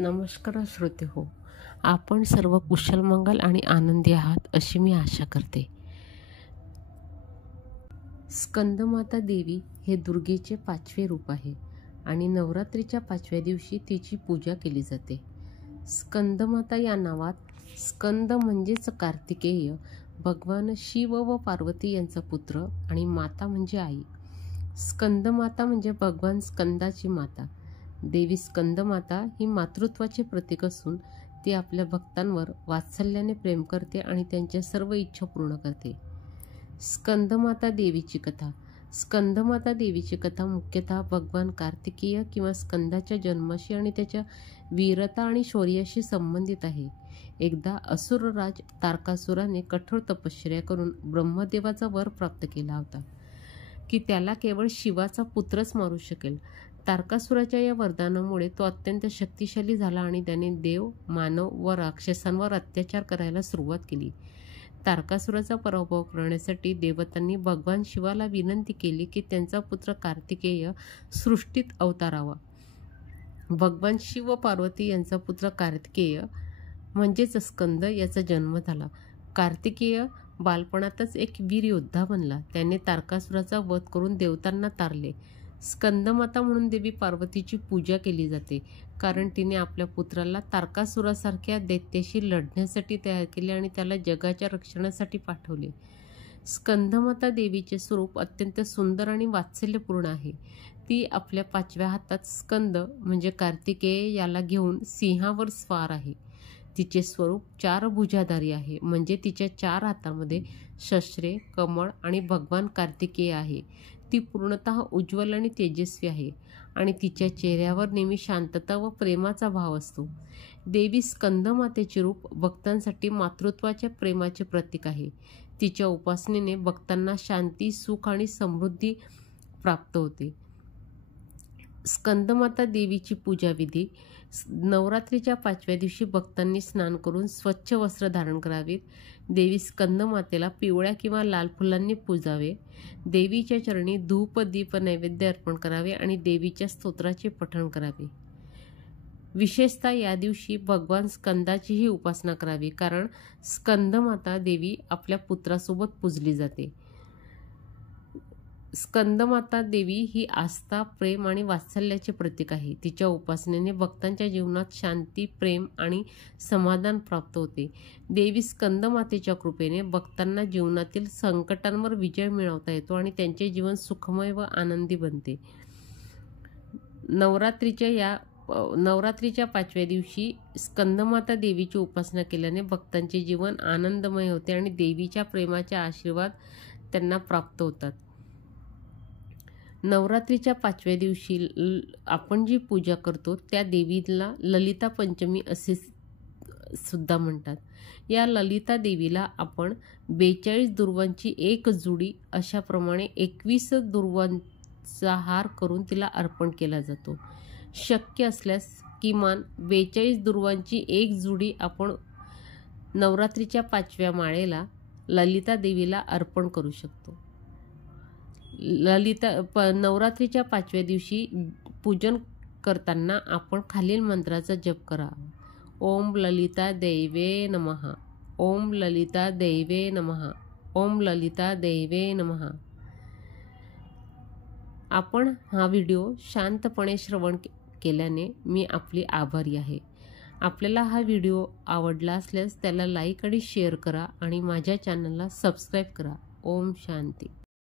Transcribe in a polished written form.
नमस्कार श्रोते हो, आपण सर्व कुशल मंगल आणि आनंदी आहात अशी मी आशा करते. स्कंदमाता देवी हे दुर्गेचे 5वे रूप आहे आणि नवरात्रीच्या 5व्या दिवशी तिची पूजा केली जाते. स्कंदमाता या नावात स्कंद म्हणजेच कार्तिकेय, भगवान शिव व पार्वती यांचा पुत्र, आणि माता म्हणजे आई. स्कंदमाता म्हणजे भगवान स्कंदाची माता. देवी स्कंदमाता ही मातृत्वाचे प्रतीक असून ती आपल्या भक्तांवर वात्सल्याने प्रेम करते आणि त्यांच्या सर्व इच्छा पूर्ण करते. स्कंदमाता देवीची कथा. स्कंदमाता देवीची कथा मुख्यतः भगवान कार्तिकेय किंवा स्कंदाच्या जन्माशी आणि त्याच्या वीरता आणि शौर्याशी संबंधित आहे. एकदा असुरराज तारकासुराने कठोर तपश्चर्या करून ब्रह्मदेवाचा वर प्राप्त केला होता की त्याला केवळ शिवाचा पुत्रच मारू शकेल. तारकासुराच्या या वरदानामुळे तो अत्यंत शक्तिशाली झाला आणि त्याने देव, मानव व राक्षसांवर अत्याचार करायला सुरुवात केली. तारकासुराचा पराभव करण्यासाठी देवतांनी भगवान शिवाला विनंती केली की त्यांचा पुत्र कार्तिकेय सृष्टीत अवतारावा. भगवान शिव व पार्वती यांचा पुत्र कार्तिकेय म्हणजेच स्कंद याचा जन्म झाला. कार्तिकेय बालपणातच एक वीर योद्धा बनला. त्याने तारकासुराचा वध करून देवतांना तारले. स्कंदमाता म्हणून देवी पार्वतीची पूजा केली जाते कारण तिने आपल्या पुत्राला तारकासुरासारख्या दैत्याशी लढण्यासाठी तयार केले आणि त्याला जगाच्या रक्षणासाठी पाठवले. स्कंदमाता देवीचे स्वरूप अत्यंत सुंदर आणि वात्सल्यपूर्ण आहे. ती आपल्या 5व्या हातात स्कंद म्हणजे कार्तिकेय याला घेऊन सिंहावर स्वार आहे. तिचे स्वरूप 4 भुजाधारी आहे, म्हणजे तिच्या 4 हातांमध्ये शस्त्रे, कमळ आणि भगवान कार्तिकेय आहे. ती पूर्णतः उज्ज्वल आणि तेजस्वी आहे आणि तिच्या चेहऱ्यावर नेहमी शांतता व प्रेमाचा भाव असतो. देवी स्कंदमातेचे रूप भक्तांसाठी मातृत्वाच्या प्रेमाचे प्रतीक आहे. तिच्या उपासनेने भक्तांना शांती, सुख आणि समृद्धी प्राप्त होते. स्कंदमाता देवीची पूजाविधी. नवरात्रीच्या 5व्या दिवशी भक्तांनी स्नान करून स्वच्छ वस्त्र धारण करावीत. देवी स्कंदमातेला पिवळ्या किंवा लाल फुलांनी पूजावे. देवीच्या चरणी धूप, दीप, नैवेद्य अर्पण करावे आणि देवीच्या स्तोत्राचे पठण करावे. विशेषतः या दिवशी भगवान स्कंदाचीही उपासना करावी कारण स्कंदमाता देवी आपल्या पुत्रासोबत पूजली जाते. स्कंदमाता देवी ही आस्था, प्रेम आणि वात्सल्याचे प्रतीक आहे. तिच्या उपासनेने भक्तांच्या जीवनात शांती, प्रेम आणि समाधान प्राप्त होते. देवी स्कंदमातेच्या कृपेने भक्तांना जीवनातील संकटांवर विजय मिळवता येतो आणि त्यांचे जीवन सुखमय व आनंदी बनते. नवरात्रीच्या 5व्या दिवशी स्कंदमाता देवीची उपासना केल्याने भक्तांचे जीवन आनंदमय होते आणि देवीच्या प्रेमाचे आशीर्वाद त्यांना प्राप्त होतात. नवरात्रीच्या 5व्या दिवशी आपण जी पूजा करतो त्या देवीला ललिता पंचमी असे सुद्धा म्हणतात. या ललिता देवीला आपण 42 दुर्वांची एक जुडी अशाप्रमाणे 21 दुर्वांचा हार करून तिला अर्पण केला जातो. शक्य असल्यास किमान 42 दुर्वांची एक जुडी आपण नवरात्रीच्या 5व्या माळेला ललिता देवीला अर्पण करू शकतो. नवरात्रीच्या 5व्या दिवशी पूजन करताना आपण खालील मंत्राचा जप करा. ओम ललिता दैवे नमः. ओम ललिता दैवे नमः. ओम ललिता दैवे नमः. आपण हा व्हिडिओ शांतपणे श्रवण केल्याने मी आपली आभारी आहे. आपल्याला हा व्हिडिओ आवडला असल्यास त्याला लाईक आणि शेअर करा आणि माझ्या चॅनलला सबस्क्राईब करा. ओम शांती.